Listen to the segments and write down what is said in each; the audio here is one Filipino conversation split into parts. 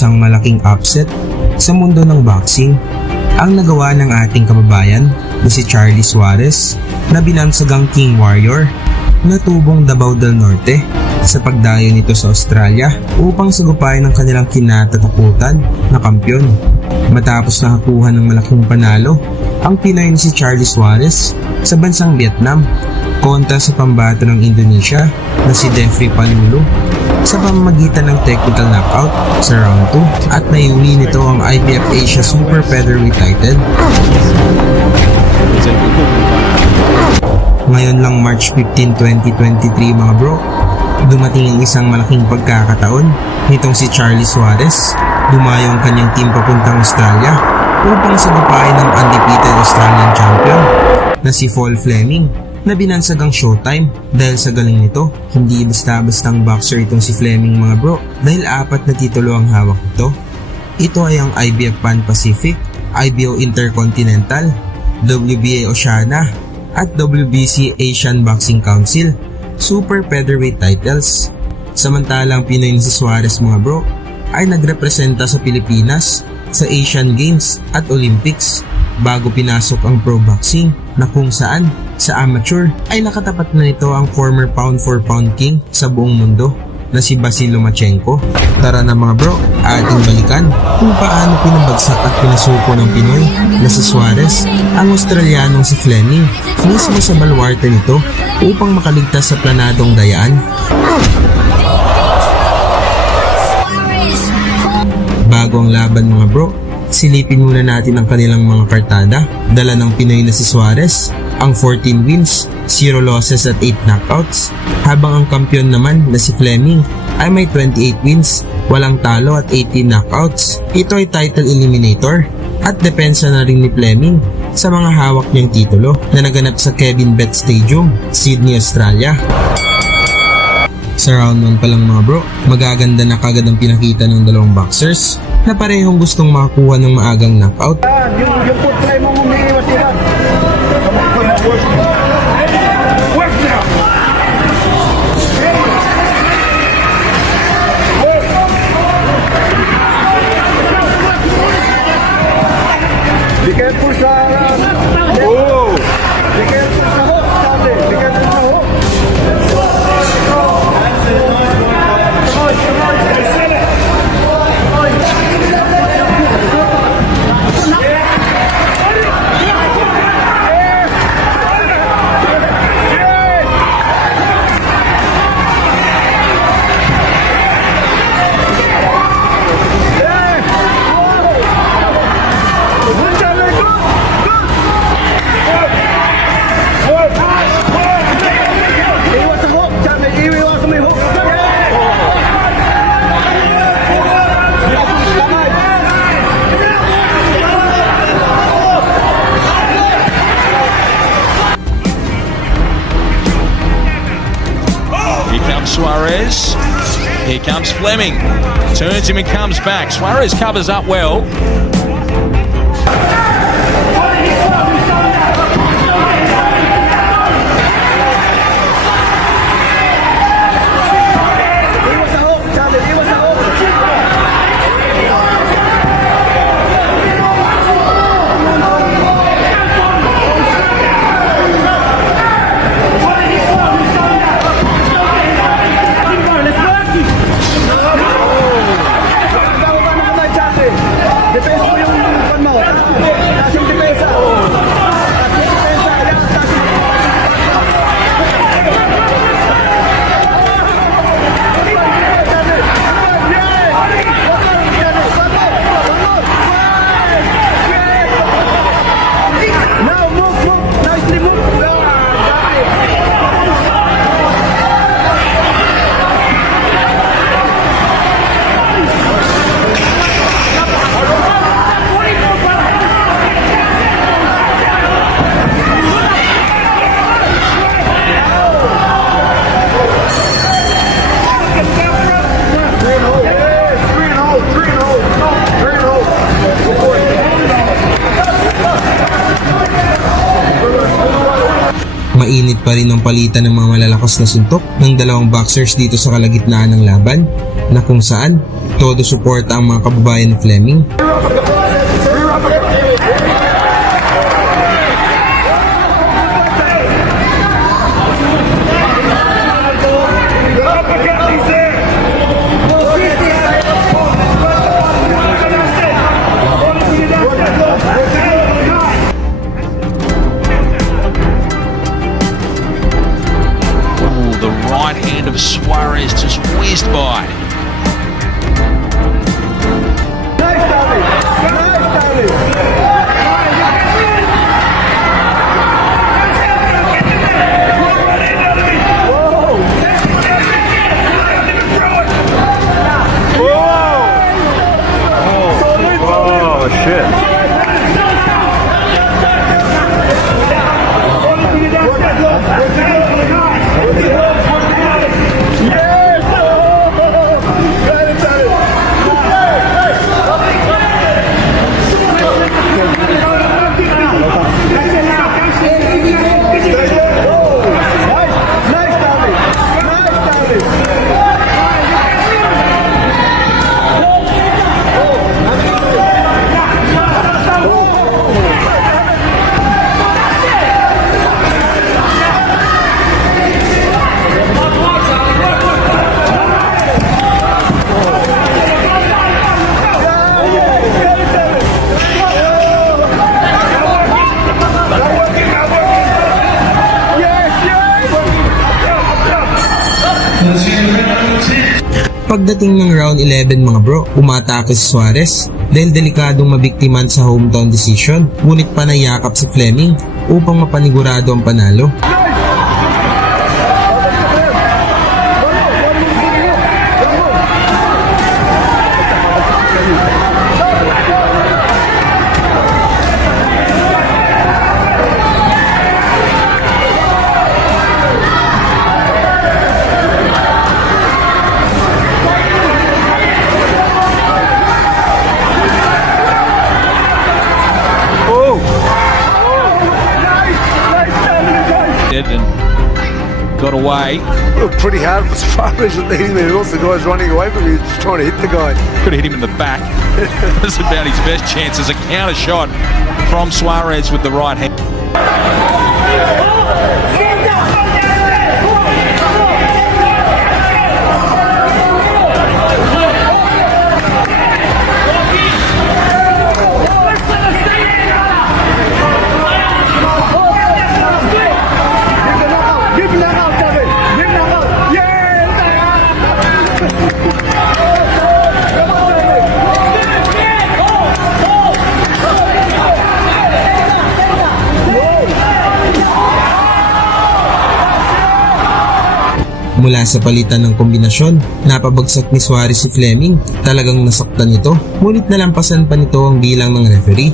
isang malaking upset sa mundo ng boxing ang nagawa ng ating kababayan na si Charlie Suarez na binansagang King Warrior na tubong Davao del Norte sa pagdayo nito sa Australia upang sagupayan ang kanilang kinatatakutan na kampyon. Matapos nakakuha ng malaking panalo ang Pinoy na si Charlie Suarez sa bansang Vietnam kontra sa pambato ng Indonesia na si Jeffrey Palulo sa pamamagitan ng technical knockout sa round 2 at naiuwi nito ang IBF Asia Super Featherweight title. Ngayon lang March 15, 2023 mga bro, dumating ang isang malaking pagkakataon nitong si Charlie Suarez. Dumayo ang kanyang team papuntang Australia upang sagupain ng undefeated Australian champion na si Fall Fleming na binansagang Showtime. Dahil sa galing nito, hindi basta-bastang boxer itong si Fleming mga bro, dahil 4 na titulo ang hawak nito. Ito ay ang IBF Pan Pacific, IBO Intercontinental, WBA Oceania at WBC Asian Boxing Council Super Featherweight titles. Samantalang Pinoy na si Suarez mga bro ay nagrepresenta sa Pilipinas sa Asian Games at Olympics bago pinasok ang pro boxing, na kung saan sa amateur ay nakatapat na nito ang former pound for pound king sa buong mundo na si Vasil Lomachenko. Tara na mga bro, ating balikan kung paano pinabagsak at pinasuko ng Pinoy na si Suarez ang Australianong si Fleming mismo sa baluarte nito upang makaligtas sa planadong dayaan. Bago ang laban mga bro, silipin muna natin ang kanilang mga kartada. Dala ng Pinoy na si Suarez ang 14 wins, 0 losses at 8 knockouts, habang ang kampiyon naman na si Fleming ay may 28 wins, walang talo at 18 knockouts. Ito ay title eliminator at depensa na rin ni Fleming sa mga hawak niyang titulo na naganap sa Kevin Betts Stadium, Sydney, Australia. Sa round 1 pa lang mga bro, magaganda na kagad ang pinakita ng dalawang boxers na parehong gustong makakuha ng maagang knockout. Yung putray mo umiiwas sila. Work now! Be careful sa... Oh! Be careful sa hook, sabi. Be careful sa hook. Suarez, here comes Fleming, turns him and comes back. Suarez covers up well. Mainit pa rin ang palitan ng mga malalakas na suntok ng dalawang boxers dito sa kalagitnaan ng laban, na kung saan Todo suporta ang mga kababayan ni Fleming. Of Suarez just whizzed by. Oh, shit. Pagdating ng round 11 mga bro, umatake si Suarez dahil delikadong mabiktiman sa hometown decision, ngunit panayakap si Fleming upang mapanigurado ang panalo. And got away. Pretty hard for Suarez at leading me. Also, the guy's running away from me, just trying to hit the guy. Could have hit him in the back. That's about his best chance as a counter shot from Suarez with the right hand. Mula sa palitan ng kombinasyon, napabagsak ni Suarez si Fleming. Talagang nasaktan ito, ngunit nalampasan pa nito ang bilang ng referee.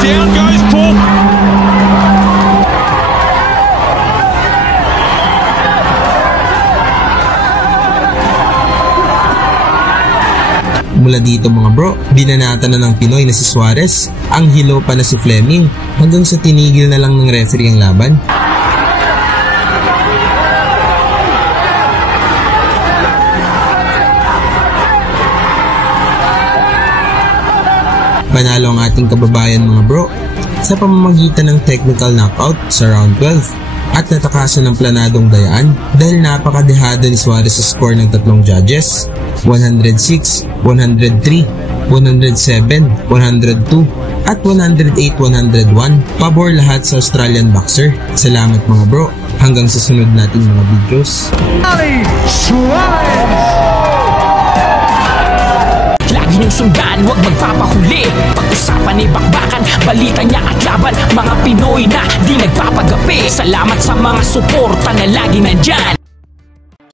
Down goes Paul. Mula dito mga bro, binanata na ng Pinoy na si Suarez, ang hilo pa na si Fleming, hanggang sa tinigil na lang ng referee ang laban. Panalo ang ating kababayan mga bro sa pamamagitan ng technical knockout sa round 12 at natakasan ng planadong dayaan dahil napakadehado ni Suarez sa score ng tatlong judges, 106, 103, 107, 102 at 108-101, pabor lahat sa Australian boxer. Salamat mga bro, hanggang sa sunod nating mga videos. Lagi niyong sundan, huwag magpapahuli. Pag-usapan ni bakbakan, balita niya at laban. Mga Pinoy na di nagpapagapi. Salamat sa mga suporta na lagi nandyan.